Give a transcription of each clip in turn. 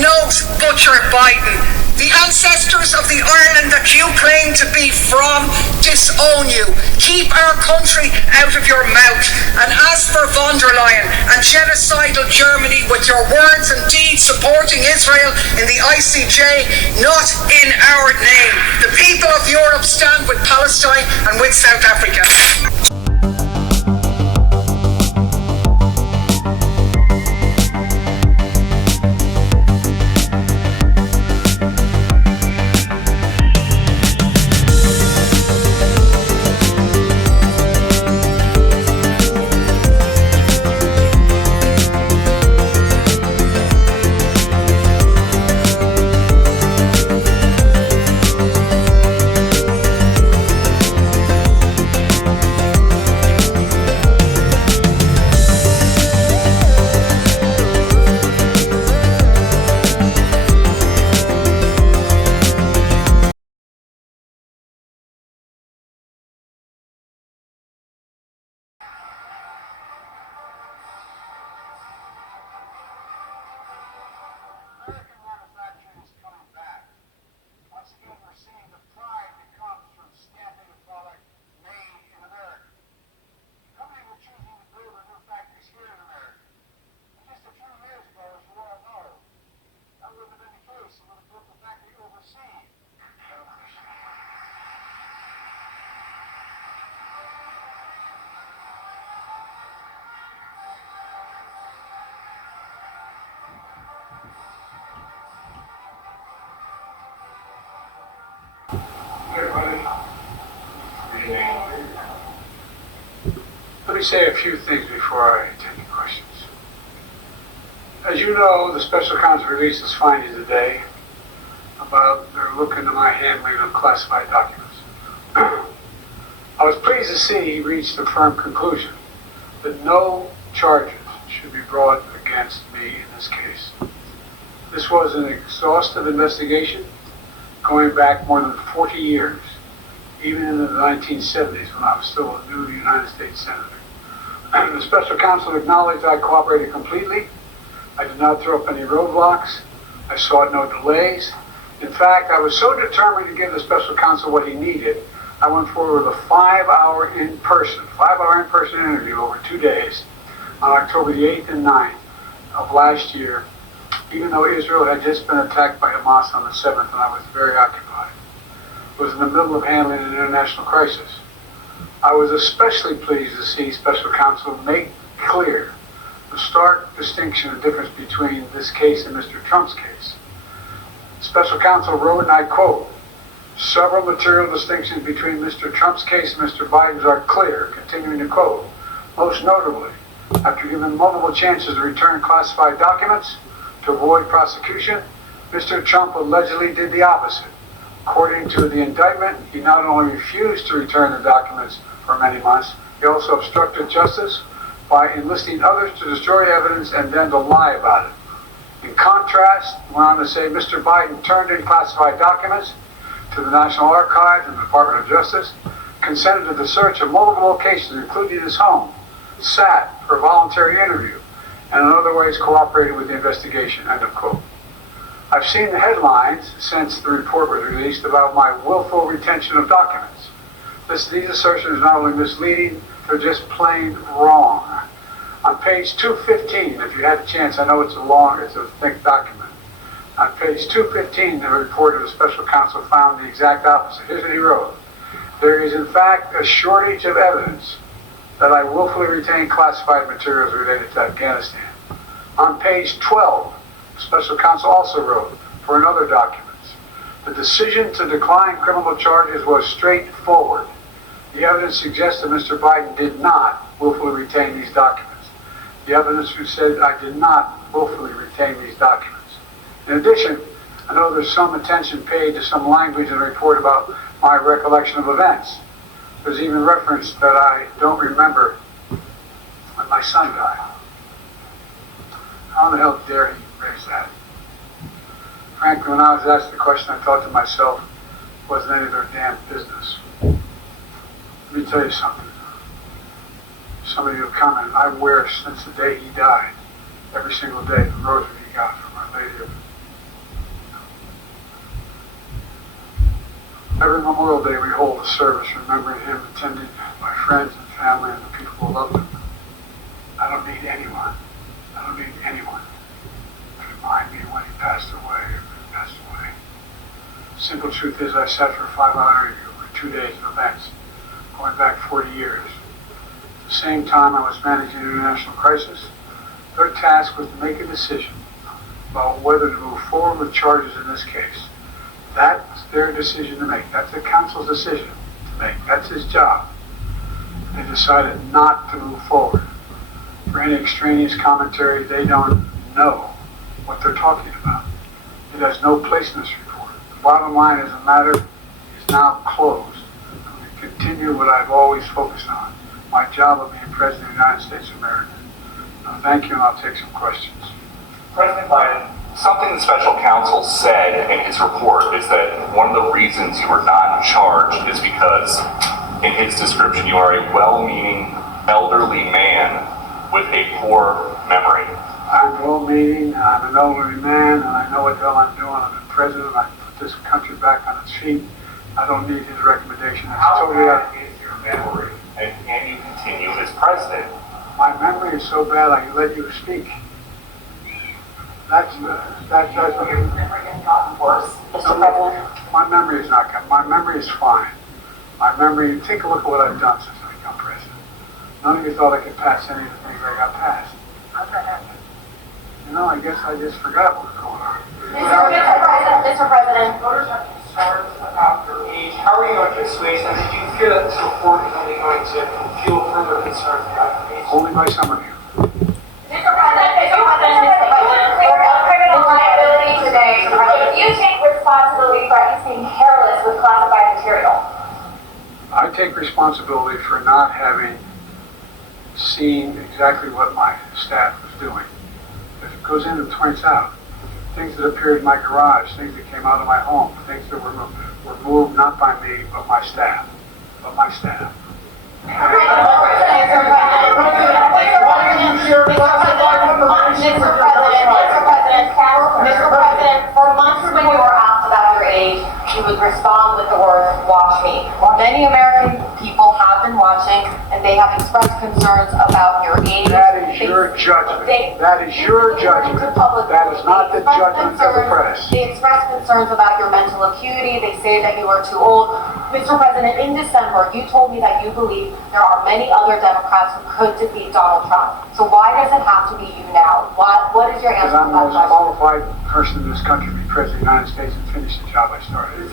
note, Butcher Biden, the ancestors of the Ireland that you claim to be from disown you. Keep our country out of your mouth. And as for von der Leyen and genocidal Germany with your words and deeds supporting Israel in the ICJ, not in our name. The people of Europe stand with Palestine and with South Africa. Let me say a few things before I take any questions. As you know, the special counsel released his findings today about their look into my handling of classified documents. I was pleased to see he reached a firm conclusion that no charges should be brought against me in this case. This was an exhaustive investigation going back more than 40 years, even in the 1970s when I was still a new United States Senator. The special counsel acknowledged I cooperated completely. I did not throw up any roadblocks. I sought no delays. In fact, I was so determined to give the special counsel what he needed, I went forward with a 5-hour in-person interview over 2 days on October the 8th and 9th of last year, even though Israel had just been attacked by Hamas on the 7th and I was very occupied. It was in the middle of handling an international crisis. I was especially pleased to see special counsel make clear the stark distinction and difference between this case and Mr. Trump's case. Special counsel wrote, and I quote, "Several material distinctions between Mr. Trump's case and Mr. Biden's are clear," continuing to quote, "Most notably, after given multiple chances to return classified documents to avoid prosecution, Mr. Trump allegedly did the opposite. According to the indictment, he not only refused to return the documents for many months, he also obstructed justice by enlisting others to destroy evidence and then to lie about it. In contrast," he went on to say, "Mr. Biden turned in classified documents to the National Archives and the Department of Justice, consented to the search of multiple locations, including his home, sat for a voluntary interview, and in other ways cooperated with the investigation," end of quote. I've seen the headlines since the report was released about my willful retention of documents. These assertions are not only misleading, they're just plain wrong. On page 215, if you had a chance, I know it's a thick document. On page 215, the report of the special counsel found the exact opposite. Here's what he wrote. "There is in fact a shortage of evidence that I willfully retained classified materials related to Afghanistan." On page 12, the special counsel also wrote, for another documents, "The decision to decline criminal charges was straightforward. The evidence suggests that Mr. Biden did not willfully retain these documents. The evidence said I did not willfully retain these documents." In addition, I know there's some attention paid to some language in the report about my recollection of events. There's even reference that I don't remember when my son died. How the hell dare he raise that? Frankly, when I was asked the question, I thought to myself, it wasn't any of their damn business. Let me tell you something. Some of you have commented, I wear since the day he died, every single day, the rosary he got from Our Lady of day we hold a service remembering him, attended by friends and family and the people who loved him. I don't need anyone. I don't need anyone to remind me when he passed away or when he passed away. Simple truth is I sat for a 5-hour interview over 2 days of events, going back 40 years. At the same time I was managing an international crisis, their task was to make a decision about whether to move forward with charges in this case. That's their decision to make. That's the counsel's decision to make. That's his job. They decided not to move forward. For any extraneous commentary, they don't know what they're talking about. It has no place in this report. The bottom line is the matter is now closed. I'm going to continue what I've always focused on, my job of being President of the United States of America. Thank you, and I'll take some questions. President Biden, something the special counsel said in his report is that one of the reasons you were not charged is because, in his description, you are a well-meaning elderly man with a poor memory. I'm well-meaning, I'm an elderly man, and I know what the hell I'm doing. I'm the president, I put this country back on its feet. I don't need his recommendation. How bad is your memory, and can you continue as president? My memory is so bad I can let you speak. That's Has your memory gotten worse, Mr. President? My memory is not good. My memory is fine. My memory, take a look at what I've done since I become president. None of you thought I could pass any of the things I got passed. How's that happen? You know, I guess I just forgot what was going on. Mr. President. Voters have concerns about your age. How are you going to assuage them? Did you fear that this report is only going to fuel further concerns about your age? Only by some of you. Mr. President, for criminal liability today, do you take responsibility for at least being careless with classified material? I take responsibility for not having seen exactly what my staff was doing. If it goes in and points out things that appeared in my garage, things that came out of my home, things that were moved not by me, but my staff. Mr. President, for months when you were asked about your age, you would respond with the words, "Watch me." Many American people have been watching, and they have expressed concerns about your age. That is your judgment. That is your judgment. That is not the judgment of the press. They express concerns about your mental acuity. They say that you are too old. Mr. President, in December, you told me that you believe there are many other Democrats who could defeat Donald Trump. So why does it have to be you now? What is your answer Because I'm to the that most question? qualified person in this country to be president of the United States and finish the job I started.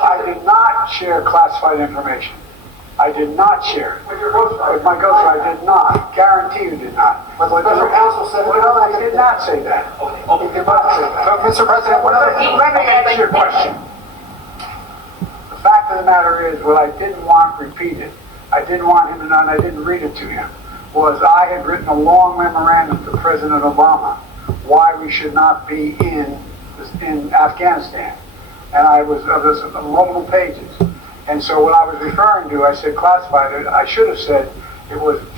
I did not share classified information. I did not share it. With my ghostwriter, I did not. Guarantee you did not. But the special counsel said it. Well, I did not say that. He did not say that. Mr. President, Let me answer your question. The fact of the matter is, what I didn't want repeated, I didn't want him to know, and I didn't read it to him, was I had written a long memorandum to President Obama why we should not be in Afghanistan. And I was multiple pages. And so what I was referring to, I said classified. I should have said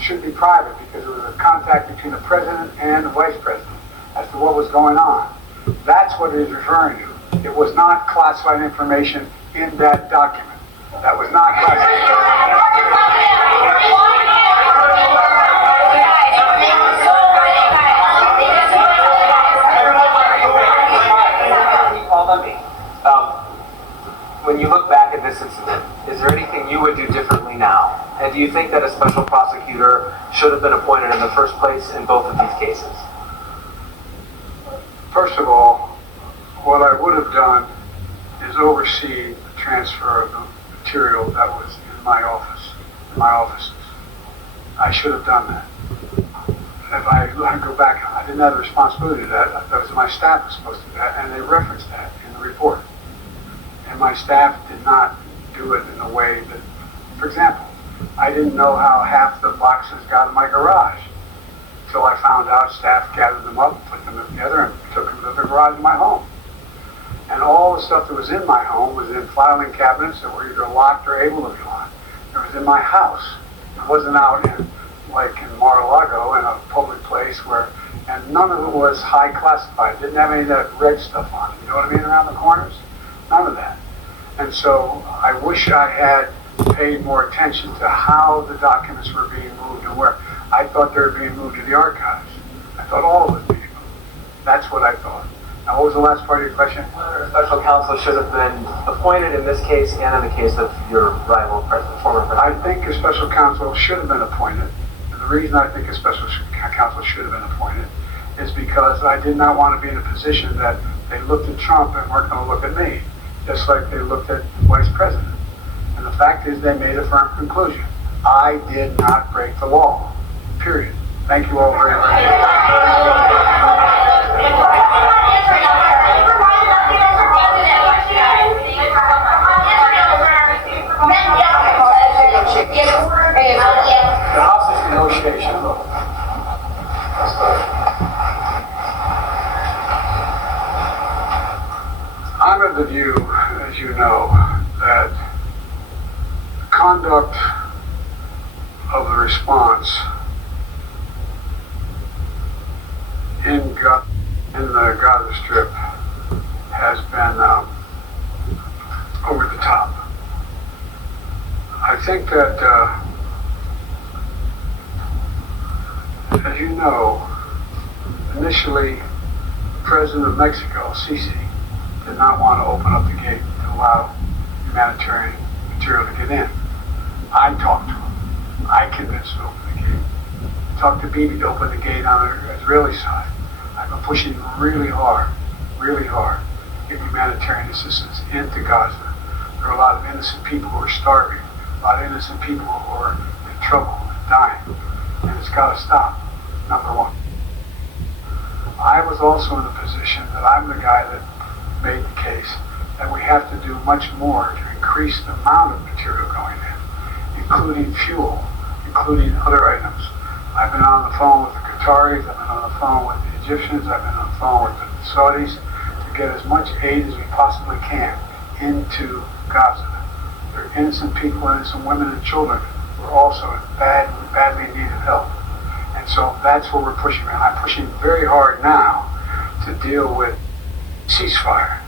should be private because it was a contact between the president and the vice president as to what was going on. That's what it is referring to. It was not classified information in that document. That was not classified. When you look back at this incident, is there anything you would do differently now? And do you think that a special prosecutor should have been appointed in the first place in both of these cases? First of all, what I would have done is oversee the transfer of the material that was in my offices. I should have done that. If I go back, I didn't have the responsibility to that. That was my staff was supposed to do that, and they referenced that in the report. And my staff did not do it in a way that, for example, I didn't know how half the boxes got in my garage. Until I found out, staff gathered them up, put them together, and took them to the garage in my home. And all the stuff that was in my home was in filing cabinets that were either locked or able to be locked. It was in my house. It wasn't out in like in Mar-a-Lago, in a public place and none of it was high classified. Didn't have any of that red stuff on it. You know what I mean? Around the corners, none of that. And so I wish I had paid more attention to how the documents were being moved and where. I thought they were being moved to the archives. I thought all of it was being moved. That's what I thought. Now, what was the last part of your question? Whether a special counsel should have been appointed in this case and in the case of your rival president, former president. I think a special counsel should have been appointed. And the reason I think a special counsel should have been appointed is because I did not want to be in a position that they looked at Trump and weren't going to look at me, just like they looked at the vice president. And the fact is they made a firm conclusion. I did not break the law. Period. Thank you all very much. The hostage negotiation. I'm of the view, as you know, that the conduct of the response in the Gaza Strip has been over the top. I think that, as you know, initially, the President of Mexico, Sisi, did not want to open up the gate to allow humanitarian material to get in. I talked to him. I convinced him to open the gate. I talked to Bibi to open the gate on the Israeli side. I've been pushing really hard, to get humanitarian assistance into Gaza. There are a lot of innocent people who are starving, a lot of innocent people who are in trouble and dying, and it's got to stop, number one. I was also in the position that I'm the guy that made the case that we have to do much more to increase the amount of material going in, including fuel, including other items. I've been on the phone with the Qataris, I've been on the phone with the Egyptians, I've been on the phone with the Saudis to get as much aid as we possibly can into Gaza. There are innocent people, innocent women and children who are also badly needed help. And so that's what we're pushing. And I'm pushing very hard now to deal with ceasefire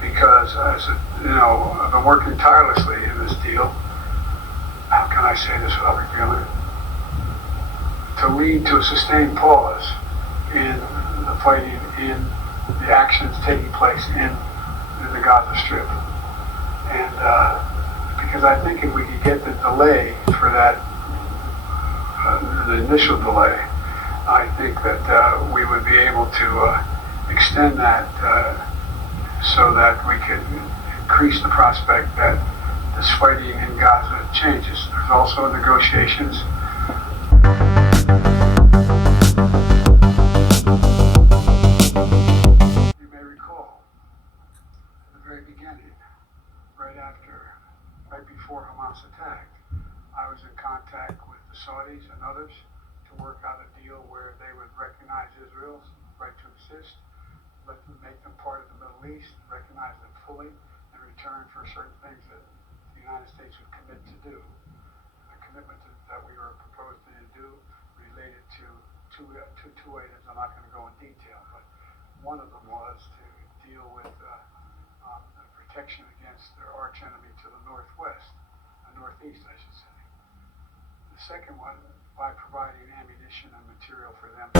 because, I've been working tirelessly in this deal. How can I say this without revealing it? To lead to a sustained pause in the fighting, in the actions taking place in the Gaza Strip. And because I think if we could get the delay for that, the initial delay, I think that we would be able to extend that so that we could increase the prospect that this fighting in Gaza changes. There's also negotiations. You may recall, at the very beginning, right before Hamas attacked, I was in contact with the Saudis and others to work out a deal where they would recognize Israel's right to exist, make them part of the Middle East, recognize them fully, in return for certain things that the United States would commit to do. The commitment that we were proposing to do related to two items. I'm not going to go in detail, but one of them was to deal with protection against their arch enemy to the northwest, northeast, I should say. The second one, by providing ammunition and material for them.